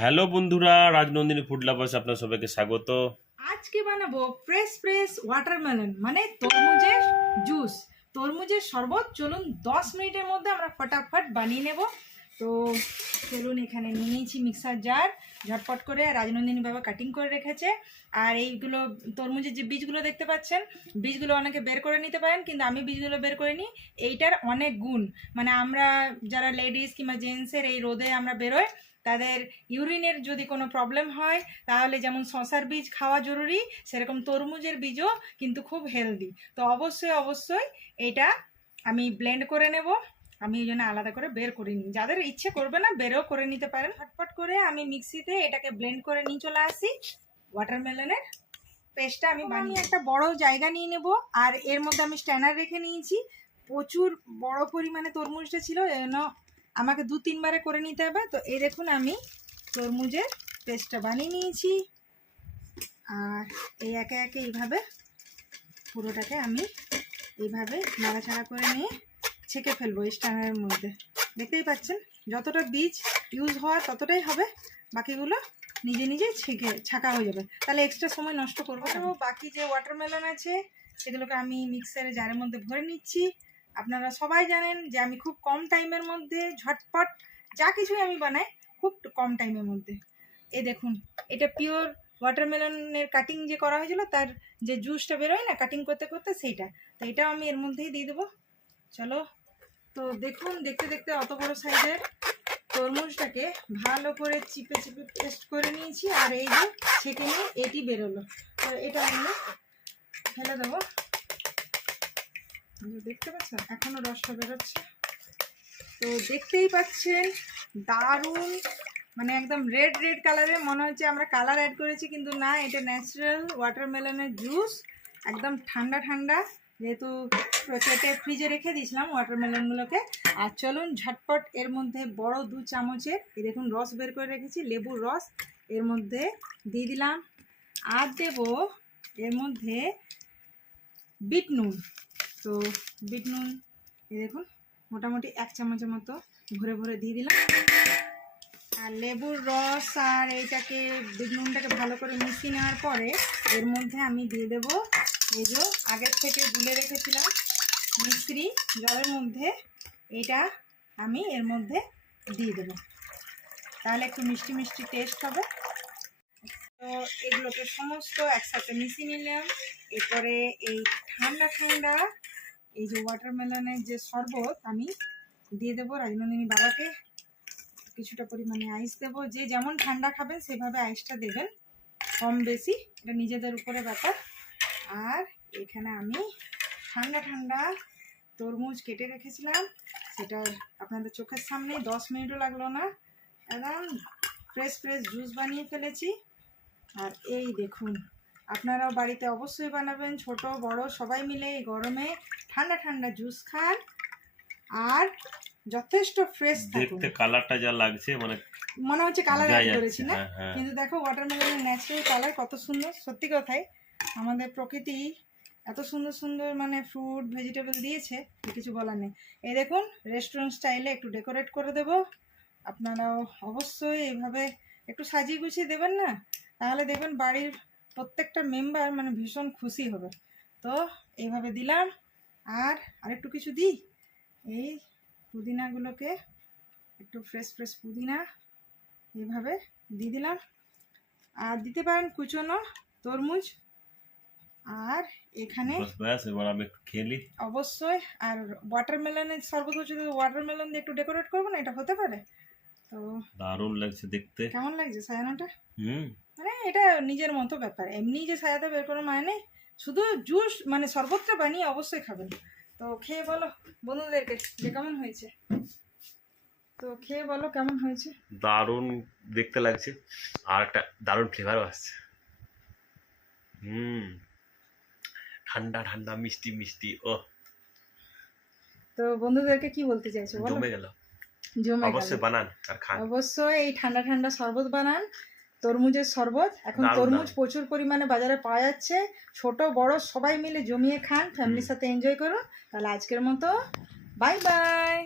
Hello বন্ধুরা, Rajnandini food lovers আপনার সবাইকে স্বাগত। আজকে বানাবো ফ্রেশ ফ্রেশ ওয়াটারমেলন মানে তরমুজের জুস, তরমুজের শরবত। চলুন 10 মিনিটের মধ্যে আমরা ফটাফট বানিয়ে নেব। তো চলুন, এখানে নিয়ে নিয়েছি মিক্সার জার, ঝটপট করে রাজনন্দিনী বাবা কাটিং করে রেখেছে। আর এইগুলো তরমুজের যে বীজগুলো দেখতে পাচ্ছেন, বীজগুলো অনেকে বের করে নিতে পারেন, কিন্তু আমি বীজগুলো বের করে নিই। এইটার অনেক গুণ, মানে আমরা যারা লেডিস কিংবা জেন্টসের এই রোদে আমরা বেরোই, তাদের ইউরিনের যদি কোনো প্রবলেম হয়, তাহলে যেমন শশার বীজ খাওয়া জরুরি, সেরকম তরমুজের বীজও কিন্তু খুব হেলদি। তো অবশ্যই অবশ্যই এটা আমি ব্লেন্ড করে নেব। আমি এই জন্য আলাদা করে বের করে নিই, যাদের ইচ্ছে করবে না বেরও করে নিতে পারেন। ফটফট করে আমি মিক্সিতে এটাকে ব্লেন্ড করে নিয়ে চলে আসি। ওয়াটারমেলনের পেস্টটা আমি বানিয়ে একটা বড় জায়গা নিয়ে নেব। আর এর মধ্যে আমি স্ট্যানার রেখে নিয়েছি। প্রচুর বড় পরিমাণে তরমুজটা ছিল, এজন্য আমাকে 2-3 বারে করে নিতে হবে। তো এই দেখুন, আমি তরমুজের পেস্টটা বানিয়ে নিয়েছি। আর এই একে একে এইভাবে পুরোটাকে আমি এইভাবে নাড়াচাড়া করে নিয়ে ছেঁকে ফেলবো স্ট্যানারের মধ্যে। দেখতেই পাচ্ছেন, যতটা বীজ ইউজ হওয়ার ততটাই হবে, বাকিগুলো নিজে নিজে ছাঁকা হয়ে যাবে, তাহলে এক্সট্রা সময় নষ্ট করবো। বাকি যে ওয়াটারমেলন আছে সেগুলোকে আমি মিক্সারে জারের মধ্যে ভরে নিচ্ছি। আপনারা সবাই জানেন যে আমি খুব কম টাইমের মধ্যে ঝটপট যা কিছুই আমি বানাই খুব কম টাইমের মধ্যে। এই দেখুন, এটা পিওর ওয়াটারমেলনের কাটিং যে করা হয়েছিল, তার যে জুসটা বেরোয় না কাটিং করতে করতে, সেইটা। তো এটাও আমি এর মধ্যেই দিয়ে দেবো। চলো, তো দেখুন, দেখতে দেখতে অত বড় সাইজের তরমুজটাকে ভালো করে চিপে চিপে পেস্ট করে নিয়েছি। আর এই যে ছেঁকে নিয়ে এটি বেরোলো, তো এটা আমি ফেলে দেবো। দেখতে পাচ্ছেন এখনো রসটা বেরোচ্ছে। তো দেখতেই পাচ্ছেন দারুণ, মানে একদম রেড রেড কালারের, মনে হচ্ছে আমরা কালার অ্যাড করেছি, কিন্তু না, এটা ন্যাচারাল ওয়াটারমেলনের জুস। একদম ঠান্ডা ঠান্ডা, যেহেতু কেটে ফ্রিজে রেখে দিয়েছিলাম ওয়াটারমেলনগুলোকে। আর চলুন ঝটপট এর মধ্যে বড় 2 চামচের এই দেখুন রস বের করে রেখেছি, লেবুর রস এর মধ্যে দিয়ে দিলাম। আর দেব এর মধ্যে বিট নুন। তো বিট নুন এই দেখুন মোটামুটি 1 চামচের মতো ভরে ভরে দিয়ে দিলাম। আর লেবুর রস আর এইটাকে বিট নুনটাকে ভালো করে মিশিয়ে নেওয়ার পরে এর মধ্যে আমি দিয়ে দেব এই যে আগের থেকে গুলে রেখেছিলাম মিশ্রি জলের মধ্যে, এটা আমি এর মধ্যে দিয়ে দেব, তাহলে একটু মিষ্টি মিষ্টি টেস্ট হবে। তো এগুলোকে সমস্ত একসাথে মিশিয়ে নিলাম। এরপরে এই ঠান্ডা ঠান্ডা এই যে ওয়াটারমেলনের যে শরবত আমি দিয়ে দেবো রাজনন্দিনী বাবাকে। কিছুটা পরিমাণে আইস দেবো, যে যেমন ঠান্ডা খাবেন সেভাবে আইসটা দেবেন, কম বেশি এটা নিজেদের উপরে ব্যাপার। আর এখানে আমি ঠান্ডা ঠান্ডা তরমুজ কেটে রেখেছিলাম, সেটা আপনাদের চোখের সামনে 10 মিনিটও লাগলো না, একদম ফ্রেশ ফ্রেশ জুস বানিয়ে ফেলেছি। আর এই দেখুন, আপনারাও বাড়িতে অবশ্যই বানাবেন, ছোট বড় সবাই মিলে এই গরমে ঠান্ডা ঠান্ডা জুস খান আর যথেষ্ট ফ্রেশ থাকুন। দেখতে কালারটা যা লাগছে, মানে মনে হচ্ছে কালার অ্যাড করেছি না, হ্যাঁ। কিন্তু দেখো ওয়াটারমেলনের ন্যাচারাল কালার কত সুন্দর। সত্যি কথাই আমাদের প্রকৃতি এত সুন্দর সুন্দর মানে ফ্রুট ভেজিটেবল দিয়েছে, কিছু বলার নেই। এই দেখুন, রেস্টুরেন্ট স্টাইলে একটু ডেকোরেট করে দেব। আপনারাও অবশ্যই এইভাবে একটু সাজিয়ে গুছিয়ে দেবেন না, তাহলে দেখবেন বাড়ির প্রত্যেকটা মেম্বার মানে ভীষণ খুশি হবে। তো এইভাবে দিলাম। আর আরেকটু কিছু দিই, এই পুদিনাগুলোকে একটু ফ্রেশ ফ্রেশ পুদিনা এইভাবে দিয়ে দিলাম। আর দিতে পারেন কুচনো তরমুজ। আর এখানে আমি একটু খেলি অবশ্যই। আর ওয়াটারমেলনের শরবত হচ্ছে, ওয়াটারমেলন দিয়ে একটু ডেকোরেট করবো না, এটা হতে পারে। তো দারুণ লাগছে দেখতে। কেমন লাগছে সাজানোটা? হুম, মানে এটা নিজের মতো ব্যাপার, এমনি যে সাজাতে বের করে মানে নেই, শুধু জুস মানে শরবতটা বানিয়ে অবশ্যই খাবেন। তো খেয়ে বলো বন্ধুদেরকে যে কেমন হয়েছে, তো খেয়ে বলো কেমন হয়েছে। দারুণ দেখতে লাগছে, আর একটা দারুণ ফ্লেভারও আসছে। ঠান্ডা ঠান্ডা মিষ্টি মিষ্টি, ও তো বন্ধুদেরকে কি বলতে চাইছো বলো? জমে গেল। অবশ্যই বানান আর খান। অবশ্যই এই ঠান্ডা ঠান্ডা শরবত বানান, তরমুজের শরবত। এখন তরমুজ প্রচুর পরিমাণে বাজারে পাওয়া যাচ্ছে, ছোট বড় সবাই মিলে জমিয়ে খান, ফ্যামিলির সাথে এনজয় করুন। তাহলে আজকের মতো বাই বাই।